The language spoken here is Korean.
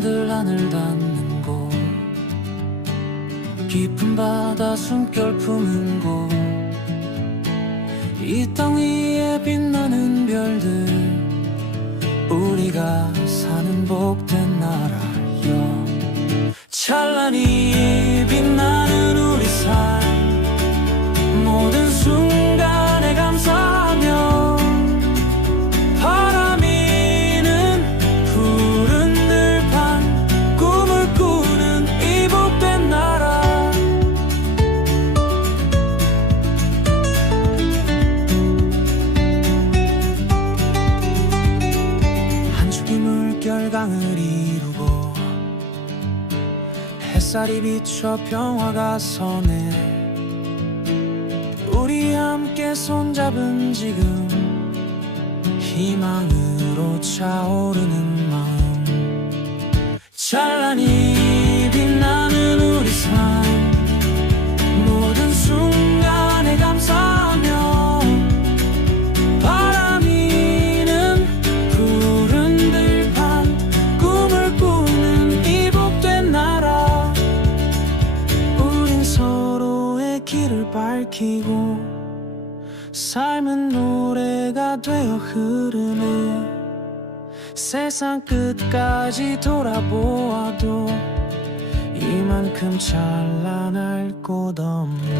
사람들 하늘 닿는 곳. 깊은 바다 숨결 품은 곳 이 땅 위에 빛나는 별들. 우리가 사는 복된 강을 이루고 햇살이 비춰 평화가 서네. 우리 함께 손잡은 지금 희망으로 차오르는 길을 밝히고 삶은 노래가 되어 흐르네. 세상 끝까지 돌아보아도 이만큼 찬란할 곳 없네